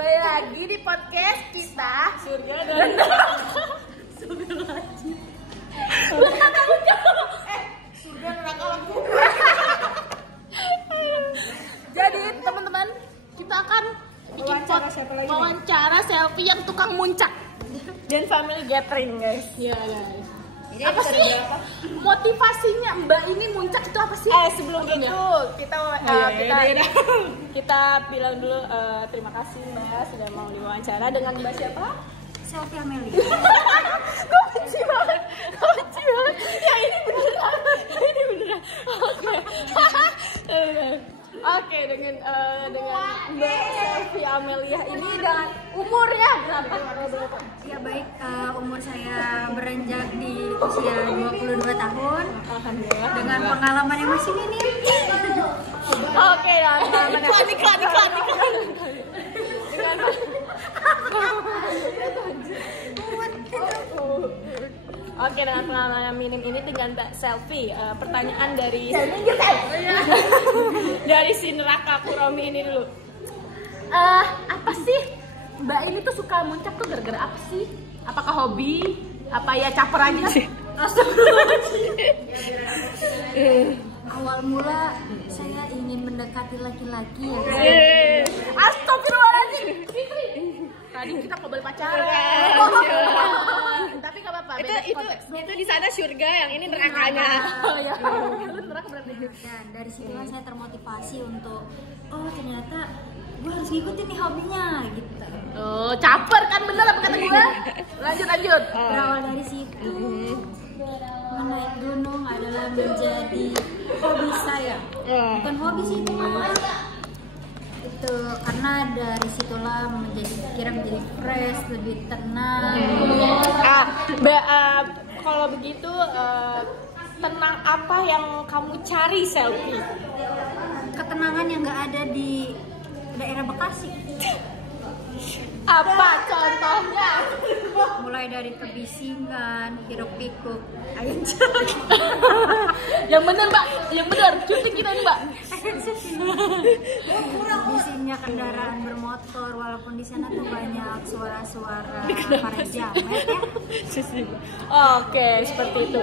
Kembali lagi di podcast kita Surga dan Neraka. Surga lagi. Surga neraka lagu. Jadi teman-teman, kita akan bikin wawancara selfie yang tukang muncak Dan family gathering, guys. Iya guys. Jadi Apa sih motivasinya Mbak ini muncak itu apa sih? Sebelum itu kita kita bilang dulu terima kasih Mbak sudah mau diwawancara dengan Mbak siapa? Selfie Amelia. Kok benci banget. Ya ini beneran. Oke, dengan Mbak Selfie Amelia ini dan umurnya berapa? Ya baik, umur saya beranjak di usia 22 tahun. Alhamdulillah. Dengan pengalaman yang masih minim. Oke, iklan. Oke, dengan pengalaman yang minim ini dengan Mbak Selfie, pertanyaan dari dari si neraka Kuromi ini dulu. Apa sih Mbak ini tuh suka muncak tuh gara-gara apa sih? Apakah hobi? Apa ya caper aja? Awal mula saya ingin mendekati laki-laki ya. Astagfirullahaladzim. Tadi kita nggak boleh pacaran. Tapi nggak apa-apa. Itu di sana surga, yang ini nerakanya. Oh ya. Lu neraka berarti. Dan dari situlah saya termotivasi untuk ternyata gue harus ngikutin nih hobinya gitu. Oh, caper kan bener apa kata gue? Lanjut. Berawal dari situ, menaik gunung adalah menjadi hobi saya. Bukan hobi sih itu mah. Itu karena dari situlah menjadi pikiran menjadi fresh, lebih tenang. Kalau begitu tenang apa yang kamu cari Selfie? Ketenangan yang nggak ada di daerah Bekasi. Apa contohnya? Mulai dari kebisingan, hiruk pikuk, Yang bener Mbak, yang bener. Cuti kita nih Mbak. bisingnya kendaraan bermotor, walaupun di sana tuh banyak suara-suara para jamet ya. Oke, seperti itu.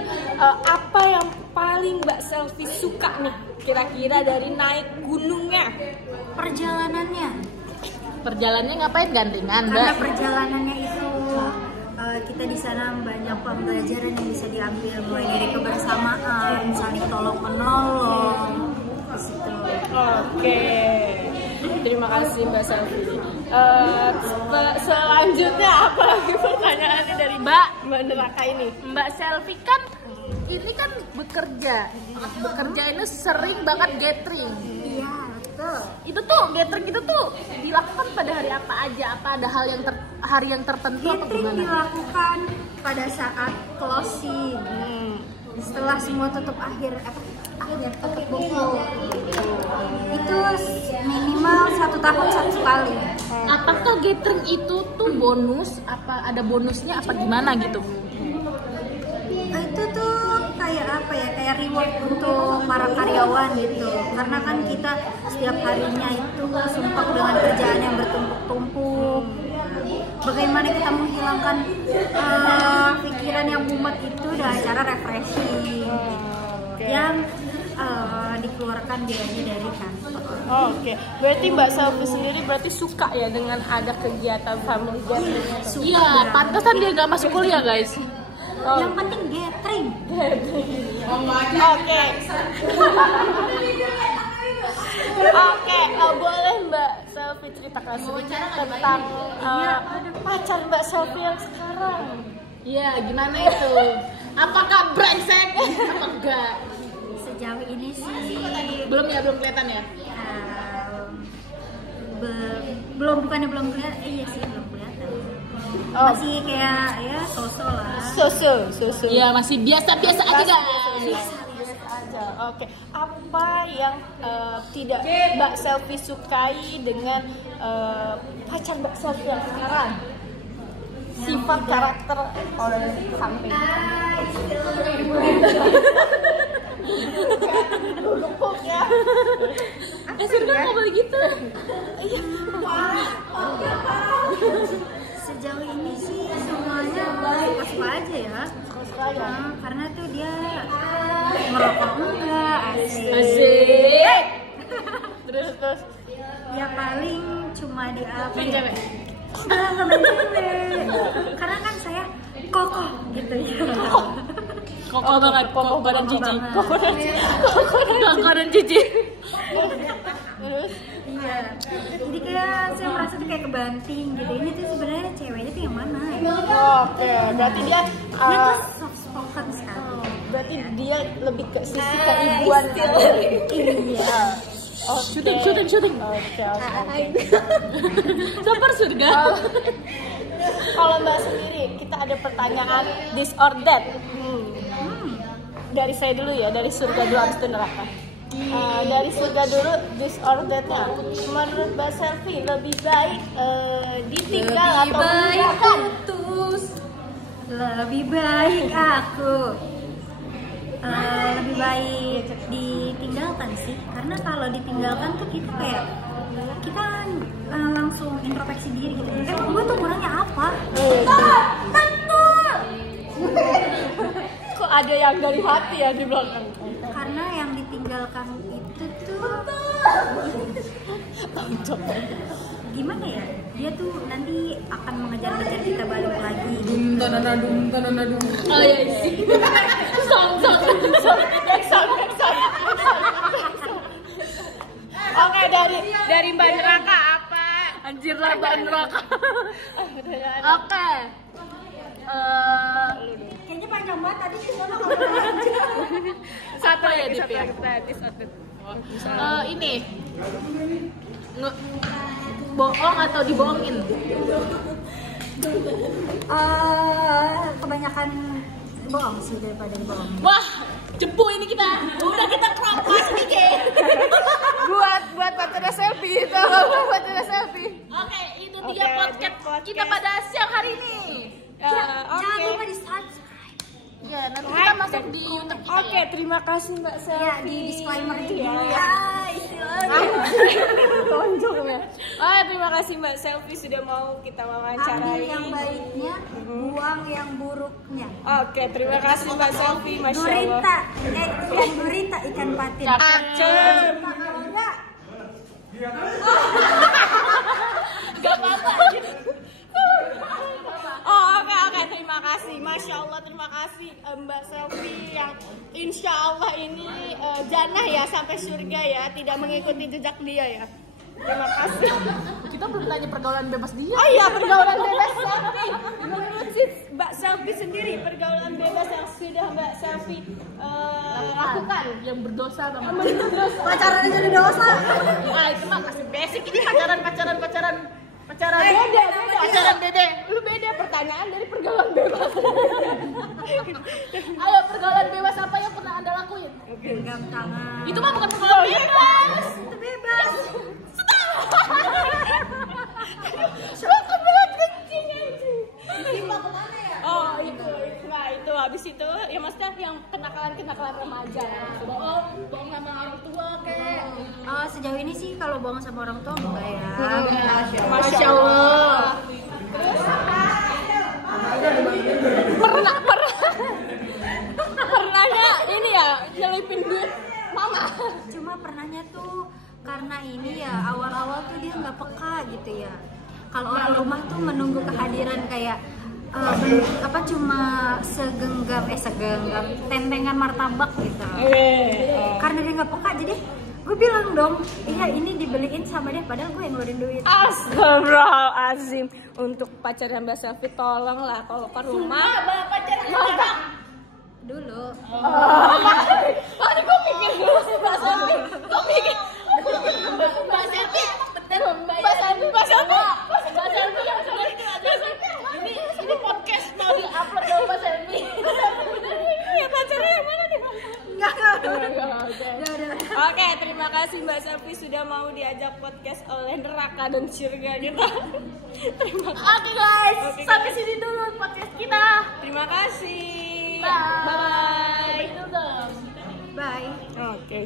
Apa yang paling Mbak Selfie suka nih kira-kira dari naik gunungnya? Perjalanannya. Perjalanannya ngapain gandengan Karena Mbak? perjalanannya itu kita di sana banyak pembelajaran yang bisa diambil, mulai dari kebersamaan, saling tolong menolong, di situ. Oke, terima kasih Mbak Selfie. Selanjutnya apa lagi pertanyaannya dari Mbak Neraka ini? Mbak Selfie kan ini kan bekerja ini sering banget gathering. Iya, betul. Itu tuh gathering itu tuh dilakukan pada hari apa aja? Apa ada hal yang hari yang tertentu apa Gathering gimana? dilakukan pada saat closing. Setelah semua tutup tutup buku. Itu minimal 1 tahun 1 kali. Apakah gathering itu tuh bonus? Apa ada bonusnya apa gimana gitu? Itu tuh kayak reward untuk para karyawan gitu, karena kan kita setiap harinya itu sumpah dengan kerjaan yang bertumpuk-tumpuk. Bagaimana kita menghilangkan pikiran yang mumet itu dengan cara refreshing yang dikeluarkan biayanya dari kantor. Oke, berarti Mbak Selfie sendiri berarti suka ya dengan ada kegiatan family gathering? Iya, pantesan dia nggak masuk kuliah guys. Yang penting gathering. Oke, boleh Mbak Selfie ceritakan sedikit tentang pacar Mbak Selfie yang sekarang? Iya, gimana itu? Apakah brengsek? Apa enggak? Sejauh ini sih Belum kelihatan ya? belum kelihatan. Iya sih belum kelihatan. Masih kayak ya sosok lah. Susu. Iya, masih biasa-biasa aja guys. Biasa aja. Oke. Apa yang tidak Mbak Selfie sukai dengan pacar Mbak Selfie yang sekarang? Sifat karakter orang samping. Lupuk ya. surga nggak boleh gitu. Sejauh ini sih semuanya suka-suka aja ya. Karena tuh dia merokok enggak, Asik. Terus. ya paling cuma di apa Main ya? cewek. Nggak main cewek. Karena kan saya kokoh gitu ya. Kokoh banget, kokoh badan cici. banget. Kokoh dan cici. Iya. Jadi kayak saya merasa tuh kayak kebanting gitu. Ini tuh sebenarnya ceweknya tuh yang mana ya? Oke, berarti dia Dia tuh soft spoken sekali. berarti dia lebih ke sisi keibuan. Iya. Syuting. Oke. Super surga. Kalau Mbak sendiri, kita ada pertanyaan this or that. Dari saya dulu ya, dari surga dulu habis itu neraka. Dari surga dulu this or that-nya. Menurut Mbak Selfie lebih baik ditinggal atau meninggalkan? Lebih baik aku lebih baik ditinggalkan sih, karena kalau ditinggalkan tuh kita langsung introspeksi diri gitu. Gue tuh kurangnya apa? Kok ada yang dari hati ya di belakang? Karena yang ditinggalkan itu tuh gimana ya? Dia tuh nanti akan mengejar-ngejar kita balik lagi. Oh iya. Song. Oke, dari Mbak Neraka apa? Anjir lah Mbak neraka. Oke. Kayaknya panjang banget tadi sih mana Satu ya Dip ya. Ini bohong atau dibohongin? kebanyakan bohong sih daripada dibohong. Wah, cepu ini kita. Udah kita kerampas nih, Kek. buat pacarnya selfie itu. Buat pacarnya selfie. Oke, itu Oke, dia podcast kita pada siang hari ini. Jangan lupa di subscribe. Ya, nanti kita masuk di YouTube kita. Oke, terima kasih Mbak Selfie. Ya, di disclaimer dulu Ya. ya. Istilahnya. Tonjolnya. Terima kasih Mbak Selfie sudah mau kita Ambil wawancarai. yang baiknya, buang yang buruknya. Oke, terima kasih Mbak Selfie. Masya Allah. Gurita, ikan gurita, ikan patin. Acem. Kalau enggak, Gak apa-apa. Oke, terima kasih. Masya Allah, terima kasih Mbak Selfie yang insya Allah ini jannah ya sampai surga ya, tidak mengikuti jejak dia ya. Terima kasih. Kita belum tanya pergaulan bebas dia. Oh iya, pergaulan bebas Selfie. Menurut si Mbak Selfie sendiri, pergaulan bebas yang sudah Mbak Selfie lakukan. Yang berdosa banget. pacaran aja udah dosa. Ah, itu mah kasih basic ini pacaran. Beda. Pacaran dede. Lu beda pertanyaan dari pergaulan bebas. Ayo pergaulan bebas apa yang pernah Anda lakuin? Genggam tangan. Itu mah bukan pergaulan bebas. Itu bebas. Suka banget kencing anjing. Oh itu habis itu ya maksudnya yang kenakalan remaja. Bohong sama orang tua kek. Sejauh ini sih kalau bohong sama orang tua enggak ya. Masya Allah. Pernahnya ini ya nyelipin duit mama. Cuma pernahnya tuh karena ini ya awal-awal tuh dia nggak peka gitu ya. Kalau orang rumah tuh menunggu kehadiran kayak cuma segenggam tempengan martabak gitu. Karena dia nggak peka jadi gue bilang dong, iya ini dibeliin sama dia padahal gue yang ngeluarin duit. Astagfirullahaladzim. Untuk pacarnya Mbak Selfie tolonglah kalau ke rumah pacarnya Dulu. ini gue mikir dulu sih Mbak Selfie. Gue mikir Mbak Selfie bener Mbak Selfie ini podcast mau di-upload dong Mbak Selfie. ya pacarnya yang mana nih? Udah. Oke, terima kasih Mbak Selfie sudah mau diajak podcast oleh Neraka dan Surga kita. Terima kasih. Oke guys, Oke, sampai guys. sini dulu podcast kita. Terima kasih. Bye. Bye. Itu dong. Bye. Oke.